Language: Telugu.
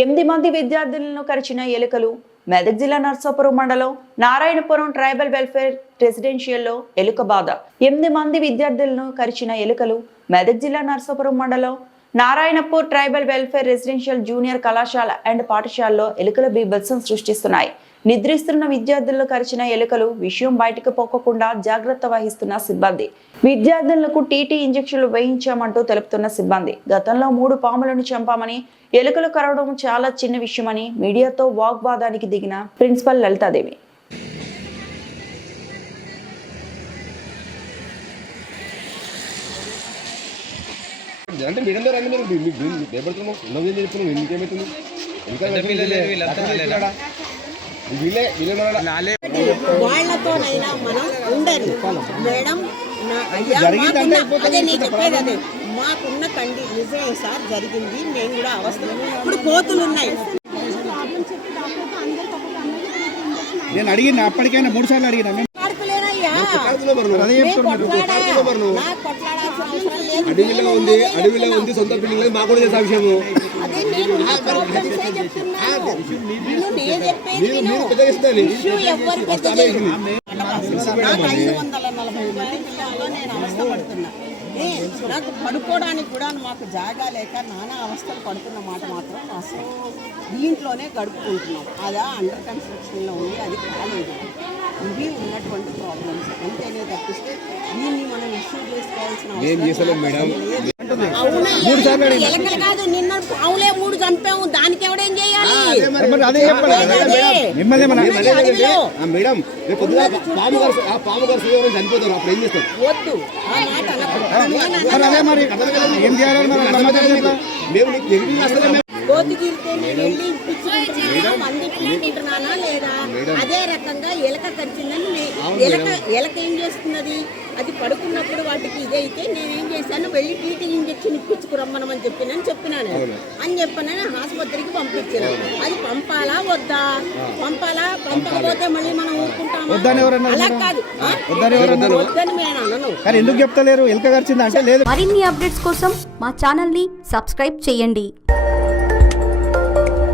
8 మంది విద్యార్థులను కరిచిన ఎలుకలు. మెదక్ జిల్లా నర్సాపురం మండలం నారాయణపురం ట్రైబల్ వెల్ఫేర్ రెసిడెన్షియల్లో ఎలుక బాధ. 8 మంది విద్యార్థులను కరిచిన ఎలుకలు. మెదక్ జిల్లా నర్సాపురం మండలం Narayanpur tribal welfare residential junior కళాశాల అండ్ పాఠశాలలో ఎలుకల బీభత్సం సృష్టిస్తున్నాయి. నిద్రిస్తున్న విద్యార్థులను కరిచిన ఎలుకలు. విషయం బయటకు పోకుండా జాగ్రత్త వహిస్తున్న సిబ్బంది. విద్యార్థులకు టీటీ ఇంజెక్షన్లు వేయించామంటూ తెలుపుతున్న సిబ్బంది. గతంలో 3 పాములను చంపామని, ఎలుకలు కరవడం చాలా చిన్న విషయమని మీడియాతో వాగ్వాదానికి దిగిన ప్రిన్సిపల్ లలితాదేవి. అంటే మీడియం ద్వారా అన్ని మీరు భయపడుతున్నాం ఉన్నది చెప్తున్నాం ఎందుకేమవుతుంది వాళ్ళతోనైనా మనం ఉండరు మేడం. అదే నేను చెప్పేది అదే మాకున్న నిజమే సార్ జరిగింది. మేము కూడా అవస్థ ఇప్పుడు కోతులు ఉన్నాయి. నేను అడిగిన అప్పటికైనా 3 సార్లు అడిగినా అడవిలో ఉంది సొంత బిల్డింగ్ మాకు కూడా చేసే విషయము నాకు పడుకోవడానికి కూడా మాకు జాగా లేక నానా అవస్థలు పడుతున్న మాట మాత్రం అసలు దీంట్లోనే గడుపుకుంటున్నాం. అదా అండర్ కన్స్ట్రక్షన్లో ఉంది, అది కాలేదు. ఇవి ఉన్నటువంటి ప్రాబ్లమ్స్. అంతేనే తప్పిస్తే దీన్ని మనం ఇష్యూ చేసుకోవాల్సిన ఎలకలు కాదు. నిన్న ఆవులే 3 చంపాము, దానికి ఎవడేం చేయాలి? వద్దు ఆ మాట కోతిగిరితే నేను వెళ్ళి ఇప్పించుకుంటున్నానా లేదా? అదే రకంగా ఎలక కరిచిందని ఎలక ఏం చేస్తున్నది? అది పడుకున్నప్పుడు వాటికి ఇదైతే నేనేం చేశాను, వెళ్ళి టీటీ ఇంజెక్షన్ ఇప్పించుకురమ్మనని చెప్పినాను అని చెప్పనని ఆసుపత్రికి పంపించాను. అది పంపాలా వద్దా? పంపకపోతే మళ్ళీ మనం ఊరుకుంటాము. అలా కాదు, వద్దని నేను అనను. ఎందుకు చెప్తలేరు? ఎలక కరిచింది అంటే లేదు. మరిన్ని అప్డేట్స్ కోసం మా ఛానల్ ని సబ్స్క్రైబ్ చేయండి.